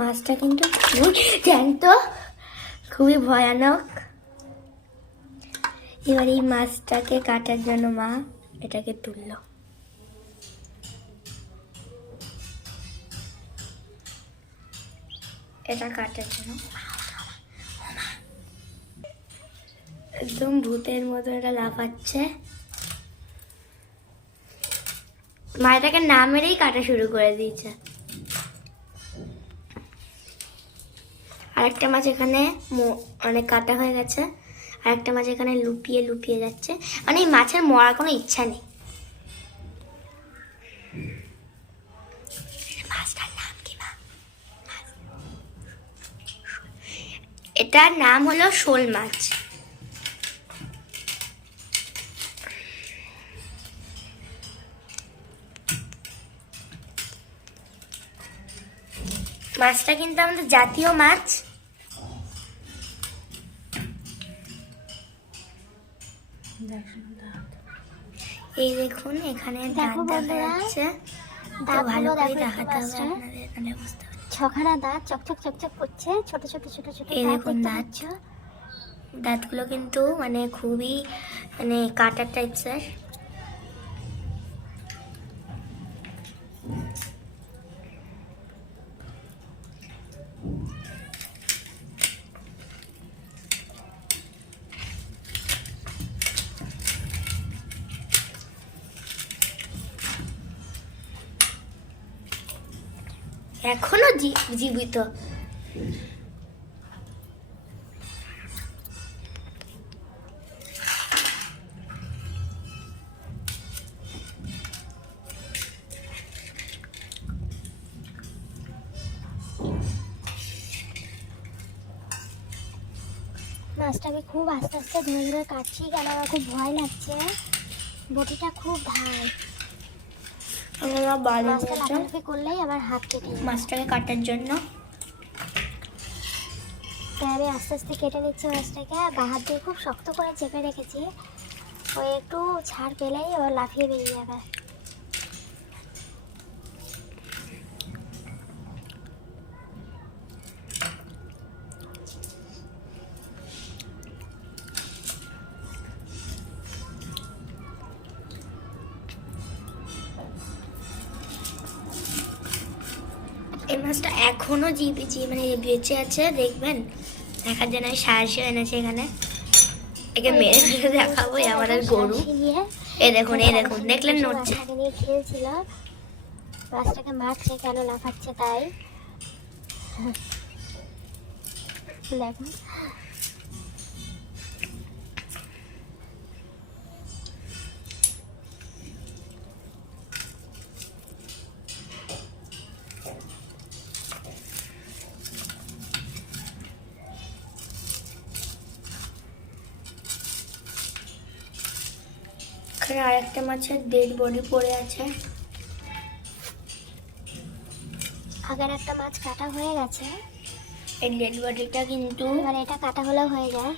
মাছটা কিন্তু খুবই জ্যান্ত, খুবই ভয়ানক। এবার এই মাছটাকে কাটার জন্য মা এটাকে তুললো। এটা কাটার জন্য একদম ভূতের মতো এটা লাফাচ্ছে। মা এটাকে না মেরেই কাটা শুরু করে দিয়েছে। আরেকটা মাছ এখানে অনেক কাটা হয়ে গেছে, আরেকটা মাছ এখানে লুপিয়ে লুপিয়ে যাচ্ছে। মানে এই মাছের মরার কোনো ইচ্ছা নেই। মাছটার নাম কি মা? এটার নাম হলো শোল মাছ। মাছটা কিন্তু আমাদের জাতীয় মাছ। এই দেখুন এখানে দাঁত দেখা যাচ্ছে, ভালো করে দেখাতে হবে আপনাদের, তাহলে বুঝতে পারবেন। ছখানা দাঁত চকচক চকচক করছে, ছোট ছোট ছোট ছোট। এই দেখুন দাঁতগুলো কিন্তু মানে খুবই মানে কাটার টাইপসের। এখনো জীবিত। মাছটাকে খুব আস্তে আস্তে ধরে ধরে কাটছি, কেন আমার খুব ভয় লাগছে। বটিটা খুব ধার, মাছটা লাফালাফি করলেই আবার হাত কেটে যাবে। মাছটাকে কাটার জন্য তাই আমি আস্তে আস্তে কেটে নিচ্ছি মাছটাকে। গা হাত দিয়ে খুব শক্ত করে চেপে রেখেছি, ওই একটু ছাড় পেলেই আবার লাফিয়ে বেরিয়ে যাবে। এই মাছটা এখনো মানে বেঁচে আছে, দেখবেন। দেখার জন্য আমি সাহসী এনেছি এখানে, একে মেরে মেরে দেখাবো। আমাদের গরু এই দেখুন দেখলেন নড়ছে। খেলছিল, মাছটাকে মারছে, কেন লাফাচ্ছে তাই দেখুন। এখানে আরেকটা মাছের ডেড বডি পড়ে আছে। আগের একটা মাছ কাটা হয়ে গেছে, এই ডেড বডিটা কিন্তু এবার এটা কাটা হলেও হয়ে যায়।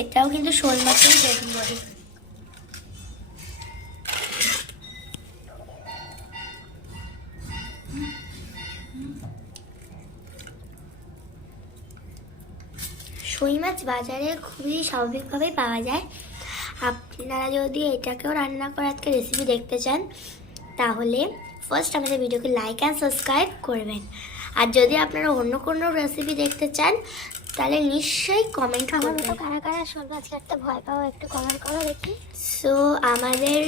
এটাও কিন্তু শোল মাছের ডেড বডি। রুই মাছ বাজারে খুবই স্বাভাবিকভাবেই পাওয়া যায়। আপনারা যদি এটাকেও রান্না করার আজকে রেসিপি দেখতে চান, তাহলে ফার্স্ট আমাদের ভিডিওকে লাইক অ্যান্ড সাবস্ক্রাইব করবেন। আর যদি আপনারা অন্য কোনো রেসিপি দেখতে চান, তাহলে নিশ্চয়ই কমেন্ট করবেন। কারা কারা শোল মাছ কাটতে ভয় পাও একটু কমেন্ট করো দেখি। সো আমাদের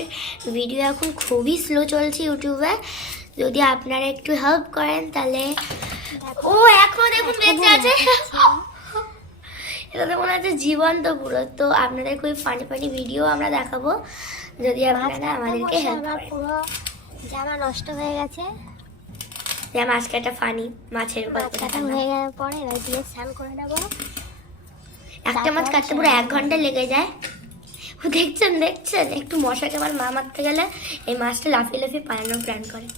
ভিডিও এখন খুবই স্লো চলছে ইউটিউবে, যদি আপনারা একটু হেল্প করেন তাহলে। ও এখনো দেখুন বেঁচে আছে, এটা তো মনে হচ্ছে জীবন্ত পুরো। তো আপনাদের খুবই ফানি ফানি ভিডিও আমরা দেখাবো যদি আপনারা আমাদেরকে হেল্প করেন। পুরো জামা নষ্ট হয়ে গেছে, যেমন আজকে একটা ফানি মাছের কাটা হয়ে যাওয়ার পরে এবার দিয়ে স্নান করে নেবো। একটা মাছ কাটতে পুরো 1 ঘন্টা লেগে যায়। দেখছেন একটু মশাকে আমার মা মারতে গেলে এই মাছটা লাফিয়ে লাফিয়ে পালানোর প্ল্যান করে।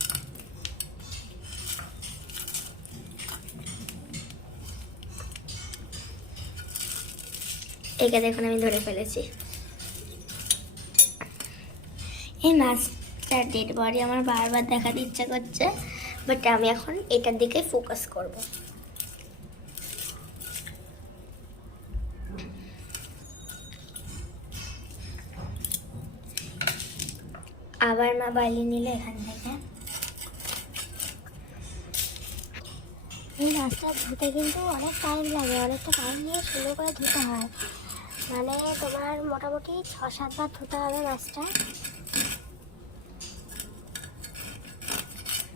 একে দেখুন আমি ধরে ফেলেছি। এই মাছটা ডেড বডি আমার বারবার দেখাতে ইচ্ছা করছে, বাট আমি এখন এটার দিকে ফোকাস করব। আবার মা বালি নিলে এখান থেকে। এই মাছটা ধুতে কিন্তু অনেক টাইম লাগে, অনেকটা টাইম নিয়ে সুন্দর করে ধুতে হয়। মানে তোমার মোটামুটি 6-7 বার ধুতে হবে মাছটা।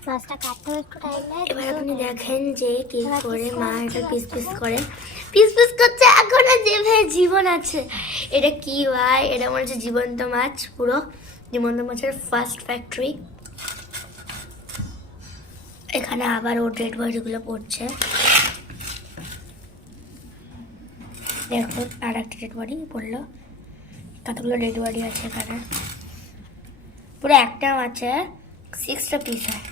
মাছটা কাটতেও একটু টাইম নেয়। এবার আপনি দেখেন যে কি এবার করে piece মা করা এটা হচ্ছে পিস পিস মাছটাকে। করে, পিস পিস করছে। এখন যে ভাই জীবন আছে, এটা কি ভাই? এটা মনে হচ্ছে জীবন্ত মাছ, পুরো জীবন্ত মাছের ফার্স্ট ফ্যাক্টরি। এখানে আবার ও ডেড বডিগুলো পড়ছে। দেখো আর একটা ডেড বডি পড়লো। কতগুলো ডেড বডি আছে এখানে। পুরো একটা মাছে 6টা পিস হয়।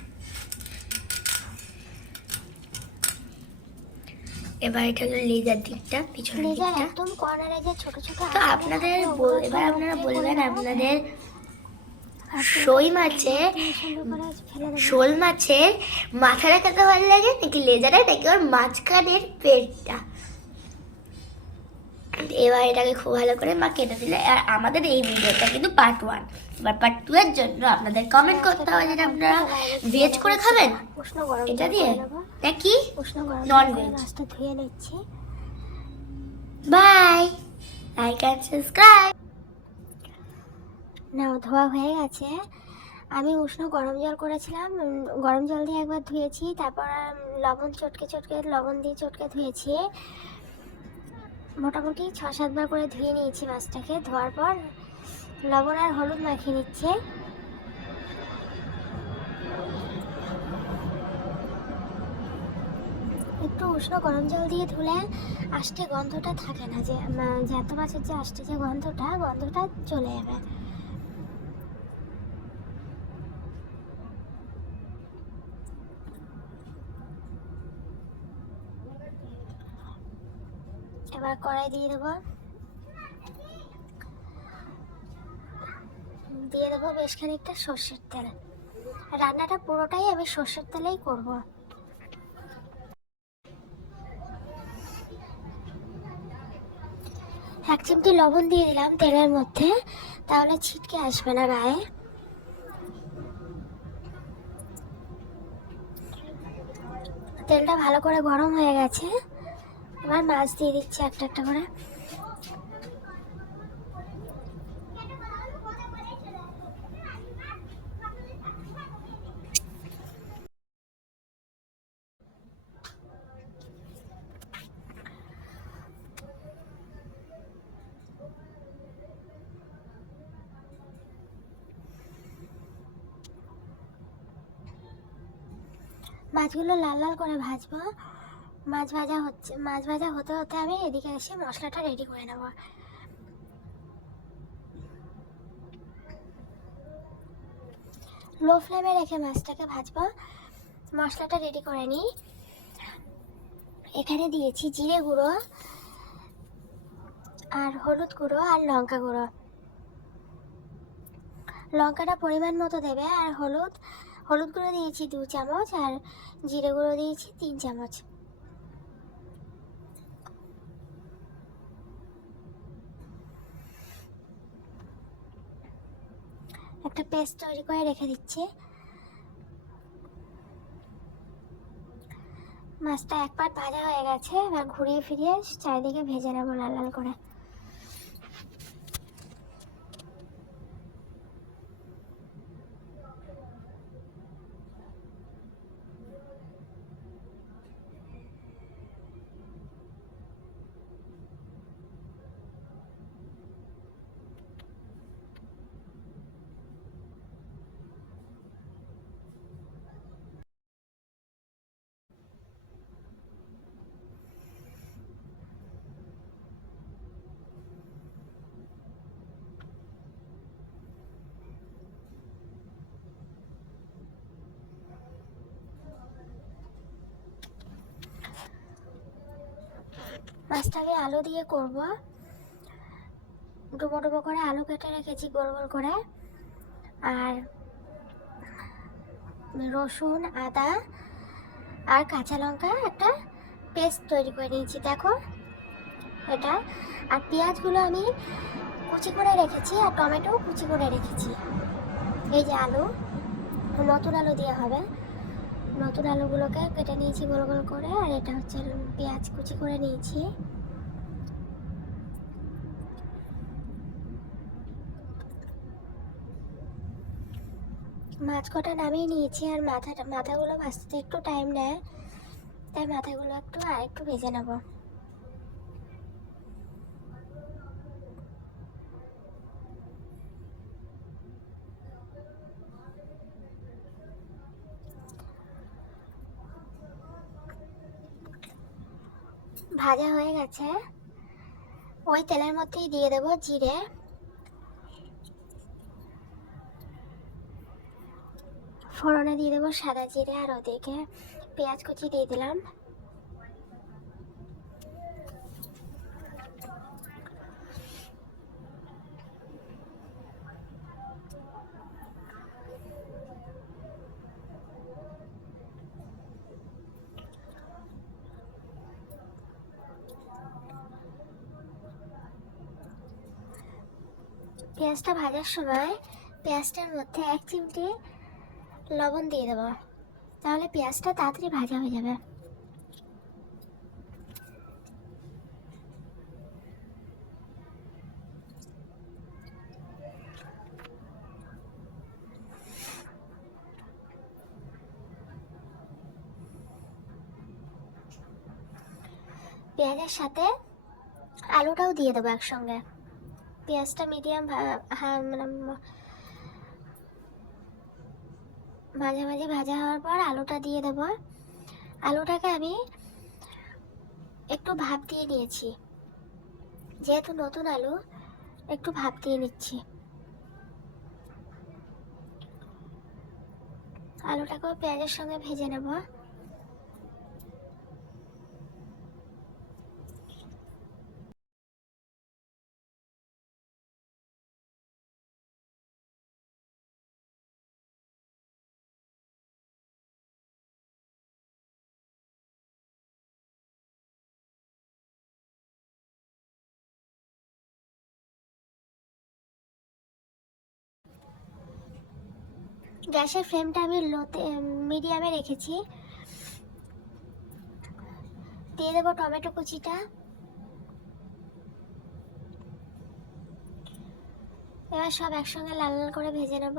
এবার এটা হলো লেজার দিকটা, পিছনের লেজার দিকটা। একদম কর্নারে যে ছোট ছোট তো আপনাদের এবার আপনারা বলবেন আপনাদের শোল মাছের মাথাটা খেতে ভালো লাগে নাকি লেজারটা নাকি ওর মাঝখানের পেটটা। এবার এটাকে খুব ভালো করে মা কেটে দিলে। আর আমাদের এই ভিডিওটা কিন্তু পার্ট 1। এবার পার্ট 2 এর জন্য আপনাদের কমেন্ট করতে হবে যে আপনারা ভেজ করে খাবেন এটা দিয়ে নাকি নন ভেজ। মাছটা ধুয়ে নিচ্ছি। Bye, like and subscribe. না, ধোয়া হয়ে গেছে। আমি উষ্ণ গরম জল করেছিলাম, গরম জল দিয়ে একবার ধুয়েছি, তারপর লবণ লবণ দিয়ে চটকে ধুয়েছি। মোটামুটি 6-7 বার করে ধুয়ে নিয়েছি মাছটাকে। ধোয়ার পর লবণ আর হলুদ মাখিয়ে নিচ্ছে। একটু উষ্ণ গরম জল দিয়ে ধুলে আষ্টে গন্ধটা থাকে না, যে জ্যান্ত মাছের যে আষ্টে যে গন্ধটা চলে যাবে। এবার কড়াই দিয়ে দেবো বেশ খানিকটা সর্ষের তেল। রান্নাটা পুরোটাই আমি সর্ষের তেলেই করব। এক চিমটি লবণ দিয়ে দিলাম তেলের মধ্যে, তাহলে ছিটকে আসবে না গায়ে। তেলটা ভালো করে গরম হয়ে গেছে। এবার মাছ দিয়ে দিচ্ছি একটা একটা করে। মাছগুলো লাল লাল করে ভাজবো। মাছ ভাজা হতে হতে আমি এদিকে এসে মশলাটা রেডি করে নেব। লো ফ্লেমে রেখে মাছটাকে ভাজবো। মশলাটা রেডি করে নিই। এখানে দিয়েছি জিরে গুঁড়ো আর হলুদ গুঁড়ো আর লঙ্কা গুঁড়ো। লঙ্কাটা পরিমাণ মতো দেবে। আর হলুদ গুঁড়ো দিয়েছি 2 চামচ, আর জিরে গুঁড়ো দিয়েছি 3 চামচ। একটা পেস্ট তৈরি করে রেখে দিচ্ছি। মাছটা এক পাট ভাজা হয়ে গেছে, এবার ঘুরিয়ে ফিরিয়ে চারিদিকে ভেজে নেবো লাল লাল করে। মাছটা আমি আলু দিয়ে করব। ডুবো ডুবো করে আলু কেটে রেখেছি গোল গোল করে। আর রসুন, আদা আর কাঁচা লঙ্কা একটা পেস্ট তৈরি করে নিয়েছি, দেখো এটা। আর পেঁয়াজগুলো আমি কুচি করে রেখেছি, আর টমেটো কুচি করে রেখেছি। এই যে আলু, নতুন আলু দেওয়া হবে, নতুন আলুগুলোকে কেটে নিয়েছি গোল গোল করে। আর এটা হচ্ছে পেঁয়াজ কুচি করে নিয়েছি। মাছ কটা নামিয়ে নিয়েছি, আর মাথাগুলো ভাজতে একটু টাইম নেয়, তাই মাথাগুলো একটু ভেজে নেব। ভাজা হয়ে গেছে, ওই তেলের মধ্যেই দিয়ে দেবো জিরে, ফোড়নে দিয়ে দেবো সাদা জিরে, আর ওদিকে পেঁয়াজ কুচি দিয়ে দিলাম। পেঁয়াজটা ভাজার সময় পেঁয়াজটার মধ্যে 1 চিমটি লবণ দিয়ে দেবো, তাহলে পেঁয়াজটা তাড়াতাড়ি ভাজা হয়ে যাবে। পেঁয়াজের সাথে আলুটাও দিয়ে দেবো একসঙ্গে। পেঁয়াজটা মিডিয়াম মানে মাঝামাঝি ভাজা হওয়ার পর আলুটা দিয়ে দেবো। আলুটাকে আমি একটু ভাপ দিয়ে নিয়েছি, যেহেতু নতুন আলু একটু ভাপ দিয়ে নিচ্ছি। আলুটাকেও পেঁয়াজের সঙ্গে ভেজে নেব। গ্যাসের ফ্লেমটা আমি মিডিয়ামে রেখেছি। দিয়ে দেবো টমেটো কুচিটা, এবার সব একসঙ্গে লাল লাল করে ভেজে নেব।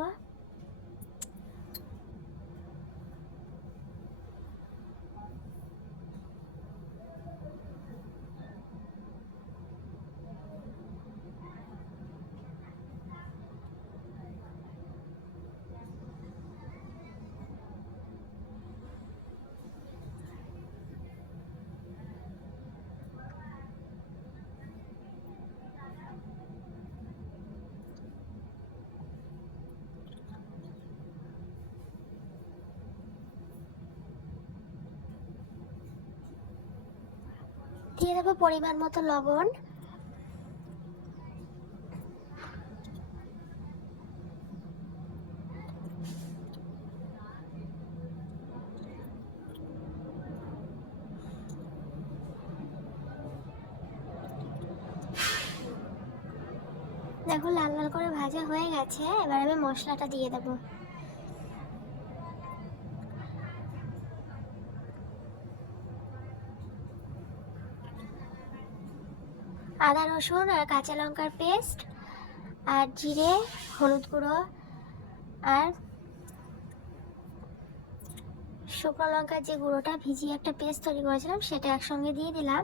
দিয়ে দেবো পরিমাণ মতো লবণ, দেখো লাল লাল করে ভাজা হয়ে গেছে। এবার আমি মশলাটা দিয়ে দেবো। আদা রসুন আর কাঁচা লঙ্কার পেস্ট, আর জিরে, হলুদ গুঁড়ো আর শুকনো লঙ্কার যে গুঁড়োটা ভিজিয়ে একটা পেস্ট তৈরি করেছিলাম সেটা একসঙ্গে দিয়ে দিলাম।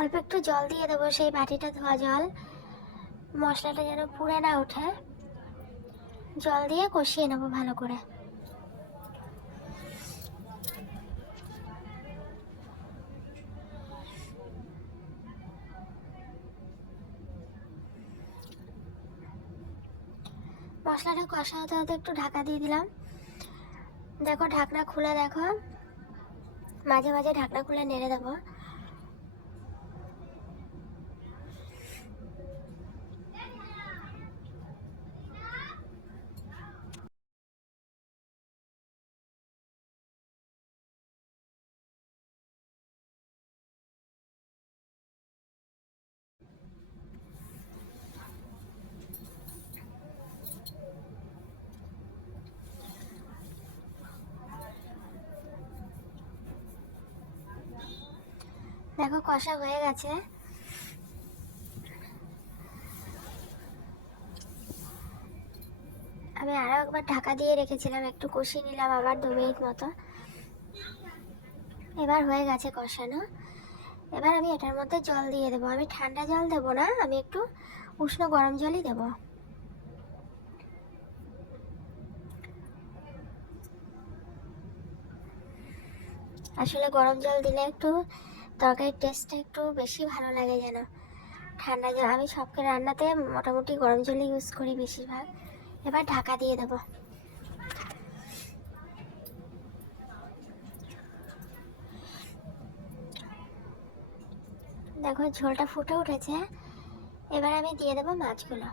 অল্প একটু জল দিয়ে দেবো, সেই বাটিটা ধোয়া জল, মশলাটা যেন পুড়ে না ওঠে। জল দিয়ে কষিয়ে নেবো ভালো করে। মশলাটা কষা হতে হতে একটু ঢাকা দিয়ে দিলাম। দেখো ঢাকনা খুলে দেখো, মাঝে মাঝে ঢাকনা খুলে নেড়ে দেবো। দেখো কষা হয়ে গেছে। আমি আরো একবার ঢাকা দিয়ে রেখেছিলাম, একটু কষিয়ে নিলাম আবার 2 মিনিট মতো। এবার হয়ে গেছে কষানো। এবার আমি এটার মধ্যে জল দিয়ে দেবো। আমি ঠান্ডা জল দেবো না, আমি একটু উষ্ণ গরম জলই দেবো। আসলে গরম জল দিলে একটু তরকারির টেস্টটা একটু বেশি ভালো লাগে যেন। ঠান্ডা জল আমি সব রান্নাতে মোটামুটি গরম জলই ইউজ করি বেশিরভাগ। এবার ঢাকা দিয়ে দেবো। দেখো ঝোলটা ফুটে উঠেছে। এবার আমি দিয়ে দেবো মাছগুলো।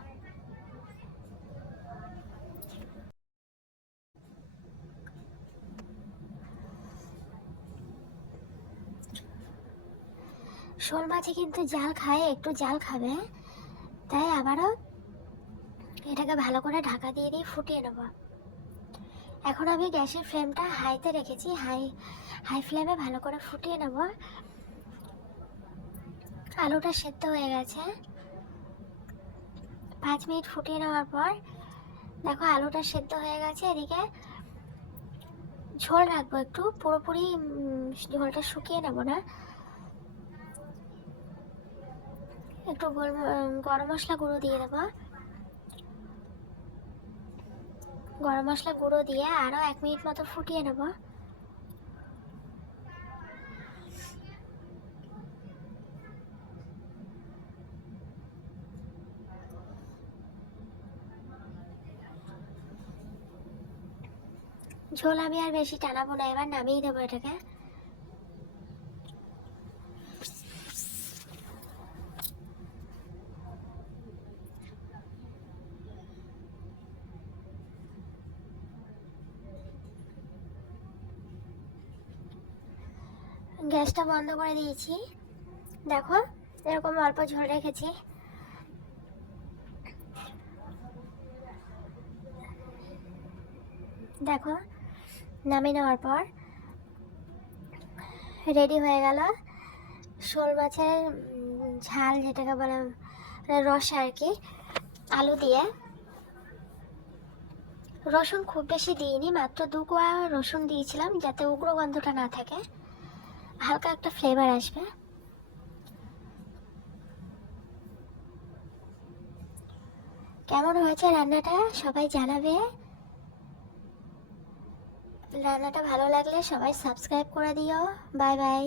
শোল মাছে কিন্তু জাল খায়, একটু জাল খাবে, তাই আবারও এটাকে ভালো করে ঢাকা দিয়ে দিয়ে ফুটিয়ে নেব। এখন আমি গ্যাসের ফ্লেমটা হাইতে রেখেছি, হাই ফ্লেমে ভালো করে ফুটিয়ে নেব। আলুটা সেদ্ধ হয়ে গেছে। 5 মিনিট ফুটিয়ে নেওয়ার পর দেখো আলুটা সেদ্ধ হয়ে গেছে। এদিকে ঝোল রাখবো একটু, পুরোপুরি ঝোলটা শুকিয়ে নেব না। একটু গরম মশলা গুঁড়ো দিয়ে দেবো। গরম মশলা গুঁড়ো দিয়ে আরও 1 মিনিট মতো ফুটিয়ে নেব। ঝোল আমি আর বেশি টানাবো না, এবার নামিয়ে দেবো এটাকে। গ্যাসটা বন্ধ করে দিয়েছি। দেখো এরকম অল্প ঝোল রেখেছি। দেখো নামিয়ে নেওয়ার পর রেডি হয়ে গেল শোল মাছের ঝাল, যেটাকে বলে রস আর কি, আলু দিয়ে। রসুন খুব বেশি দিইনি, মাত্র 2 কোয়া রসুন দিয়েছিলাম, যাতে উগ্র গন্ধটা না থাকে, হালকা একটা ফ্লেভার আসবে। কেমন হয়েছে রান্নাটা সবাই জানাবে। রান্নাটা ভালো লাগলে সবাই সাবস্ক্রাইব করে দিও। Bye bye.